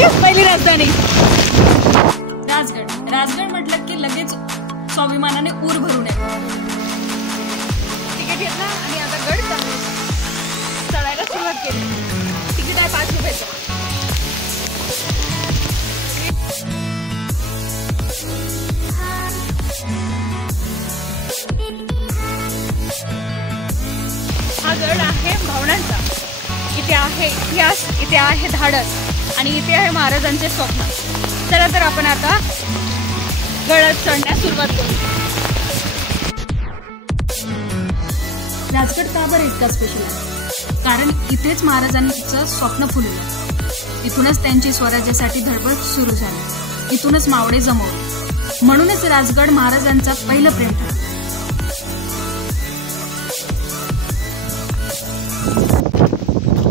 महाराजांची पहिली राजधानी राजगड. राजगड म्हटलं की लगेच स्वाभिमानाने ऊर भरून येतो. तिकीट घेतला आणि आता गड चढायला सुरुवात केली. तिकीट आहे 5 रुपयाचं. हा गड आहे भावनांचा. इथे आहे इतिहास, इथे आहे धाडस आणि इथे आहे महाराजांचे स्वप्न. चला तर आपण आता गडात चढण्यास सुरुवात करू. राजगड का बरं इतका स्पेशल आहे? कारण इथेच महाराजांचं स्वप्न फुललं. इथूनच त्यांची स्वराज्यासाठी धडपड सुरू झाली. इथूनच मावळे जमवले. म्हणूनच राजगड महाराजांचा पहिलं प्रेम ठरलं.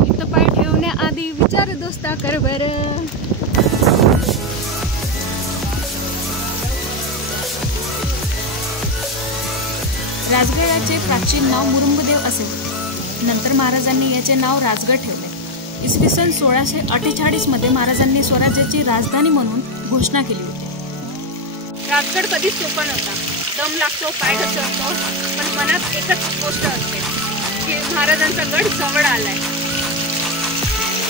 इथं पाय ठेवण्याआधी विचार दोस्ता कर बरं. राजगडाचे प्राचीन नाव मुरुंबदेव असे होते. नंतर महाराजांनी याचे नाव राजगड ठेवले. इसवी सन 1648 मध्ये महाराजांनी स्वराज्याची राजधानी म्हणून घोषणा केली होती. राजगड कधीच सोपा नव्हता. दम लागतो, पाय घसरतो, पण मनात एकच गोष्ट असते की महाराजांचा गड जवळ आलाय.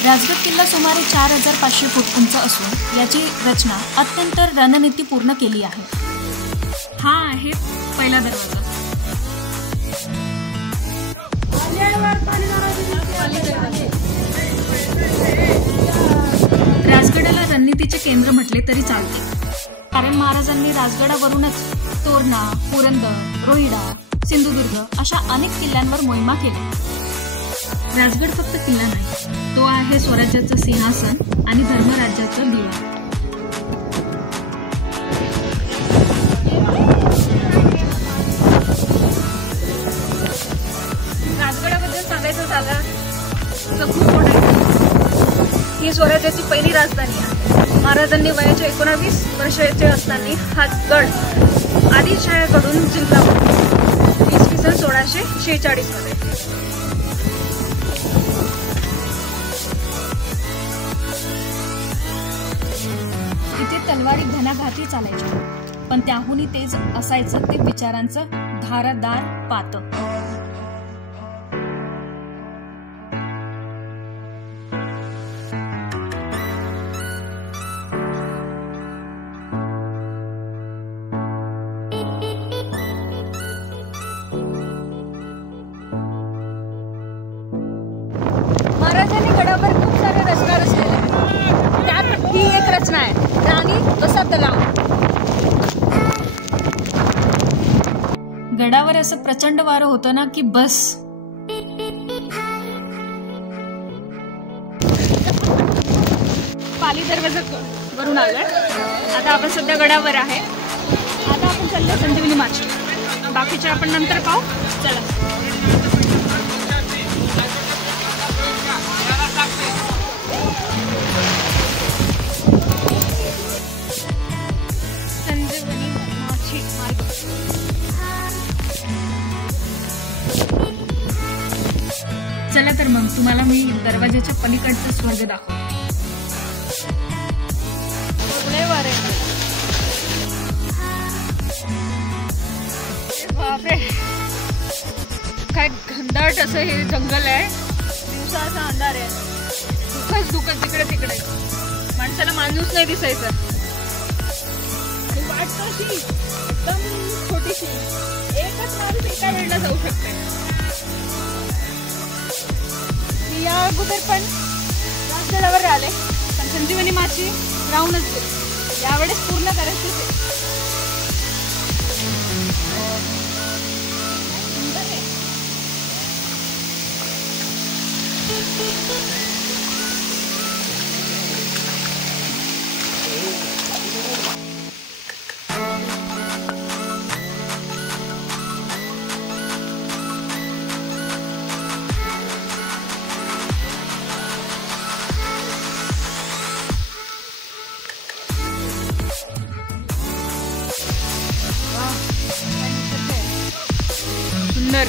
राजगड किल्ला सुमारे 4500 फूट उंच असून याची रचना अत्यंत रणनीतीपूर्ण केली आहे. हा आहे पहिला दरवाजा. राजगडाला रणनीतीचे केंद्र म्हटले तरी चालते. कारण महाराजांनी राजगडावरूनच तोरणा, पुरंदर, रोहिडा, सिंधुदुर्ग अशा अनेक किल्ल्यांवर मोहिमा केली. राजगड फक्त किल्ला नाही, तो आहे स्वराज्याचं सिंहासन आणि धर्मराज्याचं दिवा. राजगडाबद्दल सांगायचं झालं तर खूप मोठं आहे. ही स्वराज्याची पहिली राजधानी आहे. महाराजांनी वयाच्या 19 वर्षाचे असताना हा गड आदिलशहाकडून जिंकला होता. इसवी सन 1646 मध्ये. इथे तलवारी घणाघाती चालायच्या, पण त्याहूनही तेज असायचं ते विचारांचं धारदार पात. महाराजांनी गडावर खूप सारे रचना रचलेल्या आहेत. त्यात ही एक रचना आहे, राणी वसा तलाव. गडावर असं प्रचंड वारं होतं ना की बस. पाली दरवाजा वरून आलोय. आता आपण सध्या गडावर आहे. आता आपण चाललो संजीवनी माची. बाकीचे आपण नंतर पाहू. चला. संजीवनी माची मार्ग. चला तर मग तुम्हाला मी दरवाजाच्या पलीकडचं स्वर्ग दाखवतो. बापरे, काय घनदाट असं हे जंगल आहे. दिवसा असा अंधार आहे. दुखच दुखत तिकडे तिकडे. माणसाला माणूस नाही दिसायचं. वाटतं अशी एकदम छोटीशी. एकच माणूस एका वेळेला जाऊ शकते. या अगोदर पण राजगडावर आले, पण संजीवनी माची राहूनच गेली. यावेळेस पूर्ण करायचं आहे. सुंदर.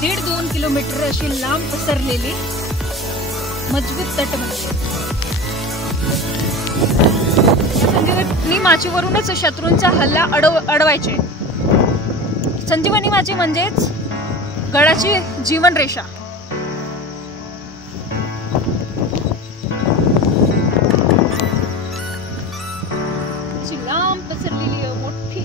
1.5-2 किलोमीटर अशी लांब पसरलेली मजबूत तटबंदी. संजीवनी माचीवरूनच शत्रूंचा हल्ला अडवायचे. संजीवनी माची म्हणजेच गडाची जीवनरेषा. लांब पसरलेली मोठी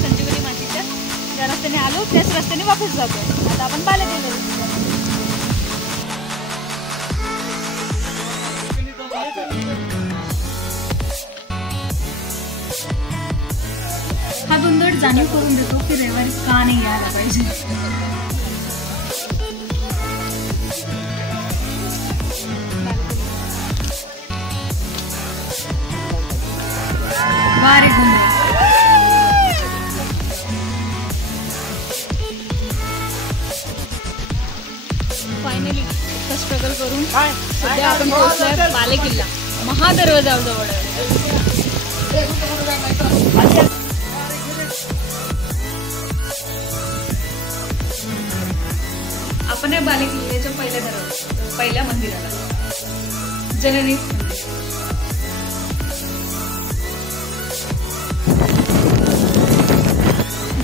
संजीवनी माचीच्या ज्या रस्त्याने आलो त्याच रस्त्याने वापस जातो. आता आपण बालेकिल्ल्यावर. हा गोंधळ जाणीव करून देतो की रविवारी का नाही यायला पाहिजे. वारे गोंधळ. फायनली इतका स्ट्रगल करून सध्या आपण पोहोचलोय बालेकिल्ला महादरवाजाजवळ. आपण या बालेकिल्ल्याच्या पहिल्या मंदिराला जननी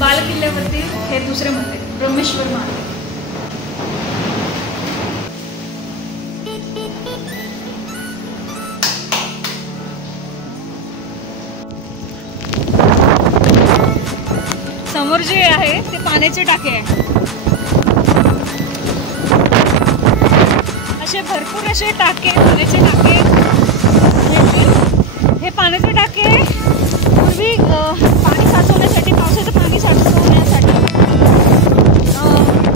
बालेकिल्ल्यावरती हे दुसरे मंदिर ब्रह्मेश्वर महादेव. समोर जे आहे ते पाण्याचे टाके आहे. असे भरपूर असे टाके पाण्याचे टाके. हे पाण्याचे टाके पूर्वी पाणी साचवण्यासाठी पावसाचं पाणी साठवण्यासाठी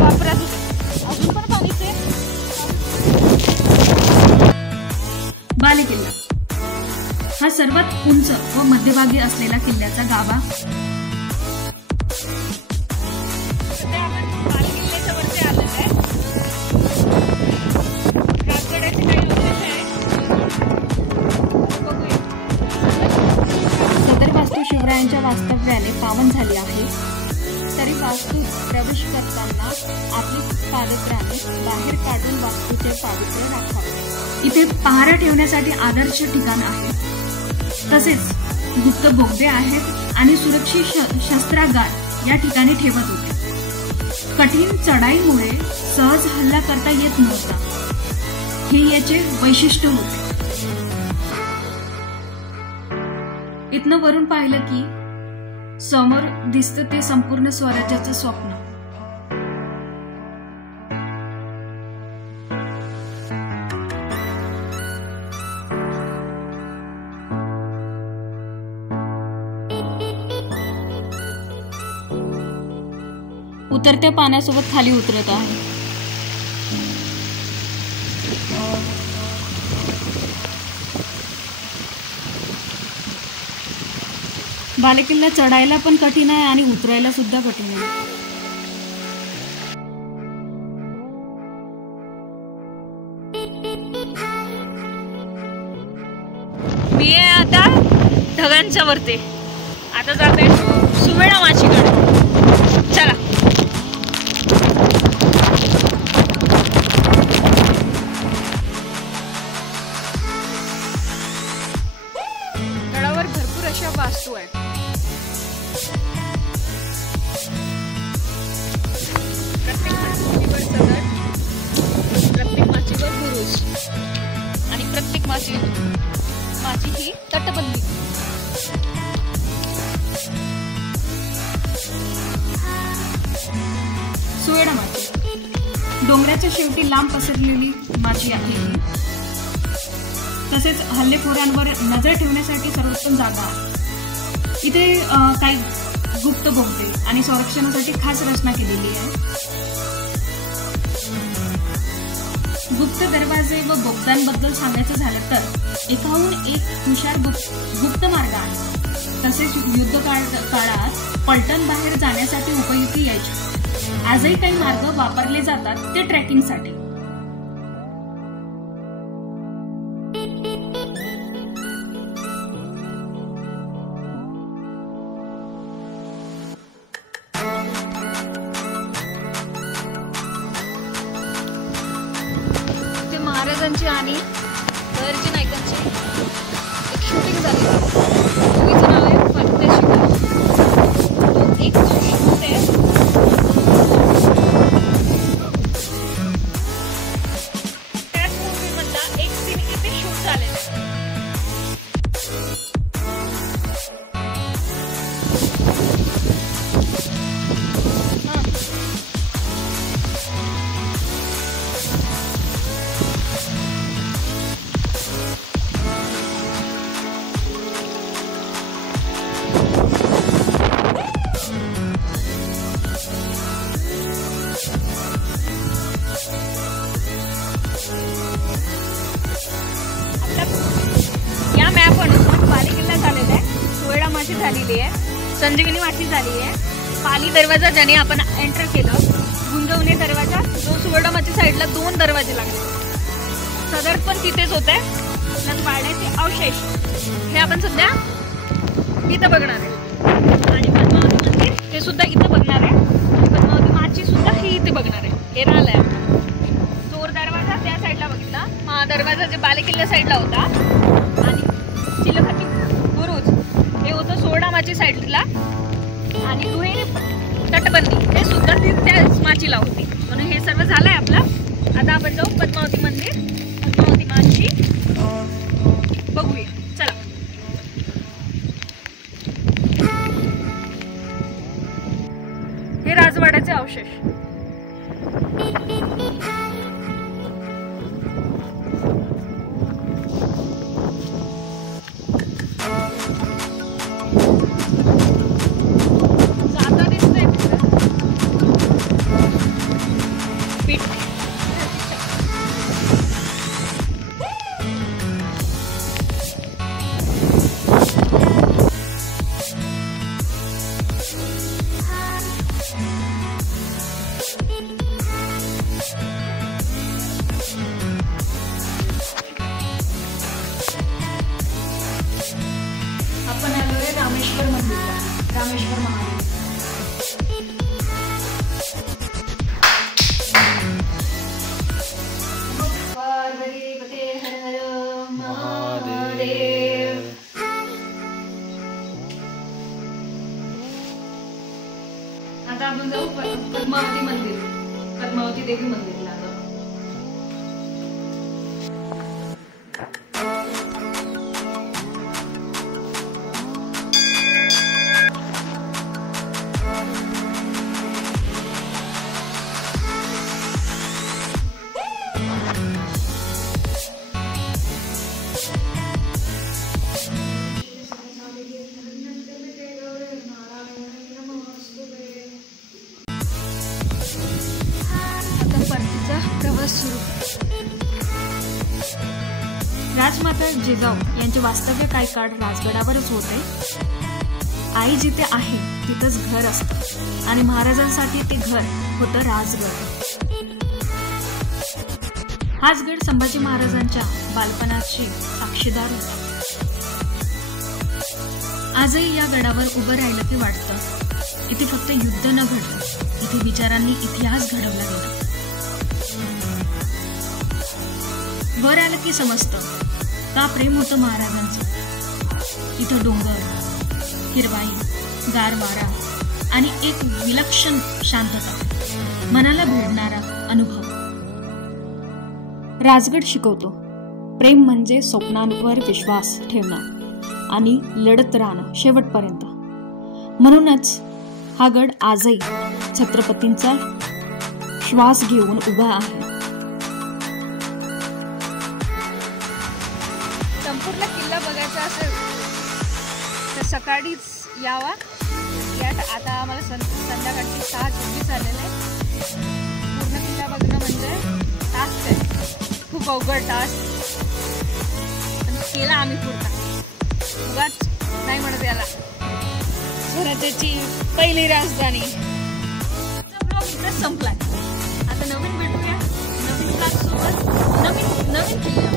वापरत होते. अजून पण पाणीचे. बालेकिल्ला हा सर्वात उंच व मध्यभागी असलेला किल्ल्याचा गाभा. बालेकिल्ल्याच्या वरती आलेला आहे. राजगडाचे काही अवशेष आहेत. सदर वास्तू शिवरायांच्या वास्तव्याने पावन झाली आहे. तरी वास्तूत प्रवेश करताना आपली पादत्राणे बाहेर काढून वास्तूचे पावित्र्य राखावे. इथे पहारा ठेवण्यासाठी आदर्श ठिकाण आहे. तसेच गुप्त बोगदे आहेत आणि सुरक्षित शस्त्रागार या ठिकाणी ठेवत होते. कठीण चढाईमुळे सहज हल्ला करता येत नव्हता. हे याचे वैशिष्ट्य होते. इथनं वरून पाहिलं की समोर दिसतं ते संपूर्ण स्वराज्याचं स्वप्न. उतरत्या पाण्यासोबत खाली उतरत आहे. बालेकिल्ला चढायला पण कठीण आहे आणि उतरायला सुद्धा कठीण आहे. मी आहे आता ढगांच्या वरती. आता जाते सुमेणा माचीकडे. चला. गडावर भरपूर अशा वास्तू आहेत. प्रत्येक माचीवर सदर, प्रत्येक माचीवर बुरुज आणि प्रत्येक माची ही तटबंदी. सुवेणा माची डोंगराच्या शेवटी लांब पसरलेली माची आहे ही. तसेच हल्लेखोरांवर नजर ठेवण्यासाठी सर्वोत्तम जागा आहे. इथे काही गुप्त बोगदे आणि संरक्षणासाठी खास रचना केलेली आहे. गुप्त दरवाजे व बोगद्यांबद्दल सांगायचं झालं तर एकाहून एक हुशार गुप्त मार्ग आहे. तसेच युद्ध काळात पलटण बाहेर जाण्यासाठी उपयुक्ती यायचे. आजही काही मार्ग वापरले जातात ते ट्रेकिंगसाठी. महाराजांची आणि बहिर्जी नायकांची एक शूटिंग झाली. मूवीचं नाव आहे फत्ते शिकार. एक शूट आहे त्याच मूवीमधला एक सीन इथे शूट झालेला आहे. या मॅप अनुसार बालेकिल्ला झालेला आहे, सुवर्णा माची झालेली आहे, संजीवनी माची झाली आहे, पाली दरवाजा ज्याने आपण एंटर केलं, गुंजवणे दरवाजा जो सुवर्णा माची साईडला 2 दरवाजे लागले, सदर पण तिथेच होते. पाण्याचे अवशेष हे आपण सध्या इथं बघणार आहे आणि पद्मावती मंदिर हे सुद्धा इथं बघणार आहे. पद्मावती माची सुद्धा ही इथे बघणार आहे. हे राहिलंय चोर दरवाजा त्या साईडला बघितला, महादरवाजा जे बालेकिल्ल्या साईडला होता आणि चिलखती बुरुज हे होतं सुवर्णा माची साईडला आणि दुहेरी तटबंदी हे सुद्धा त्याच माचीला होती. म्हणून हे सर्व झालंय आपलं. आता आपण जाऊ पद्मावती मंदिर, पद्मावती माची बघूया. चला. हे राजवाड्याचे अवशेष. आपण आलोय रामेश्वर मंदिरला, रामेश्वर महादेव. आता आपण जाऊ पद्मावती मंदिर, पद्मावती देवी मंदिरला. राजमाता जिजाऊ यांचे वास्तव्य काही काळ राजगडावरच होते. आई जिथे आहे तिथंच घर असतं आणि महाराजांसाठी ते घर होतं राजगड. हाच गड संभाजी महाराजांच्या बालपणाची साक्षीदार होता. आजही या गडावर उभं राहिलं की वाटतं इथे फक्त युद्ध न घडलं, इथे विचारांनी इतिहास घडवला गेला. वर आलं की समजतं का प्रेम होतं महाराजांचं. इथं डोंगर, हिरवाई, गार वारा आणि एक विलक्षण शांतता, मनाला भिडणारा अनुभव. राजगड शिकवतो प्रेम म्हणजे स्वप्नांवर विश्वास ठेवणं आणि लढत राहणं शेवटपर्यंत. म्हणूनच हा गड आजही छत्रपतींचा श्वास घेऊन उभा आहे. संपूर्ण किल्ला बघायचा असेल तर सकाळीच यावा. आता आम्हाला संध्याकाळची 6:26 झालेलं आहे. पूर्ण किल्ला बघणं म्हणजे टास्क आहे. खूप अवघड टास्क पण केला आम्ही पूर्ण. उगाच नाही म्हणत याला. स्वराज्याची पहिली राजधानी. ब्लॉग इथेच संपलाय. आता नवीन भेटूया नवीन ब्लॉग सोबत नवीन किल्ला.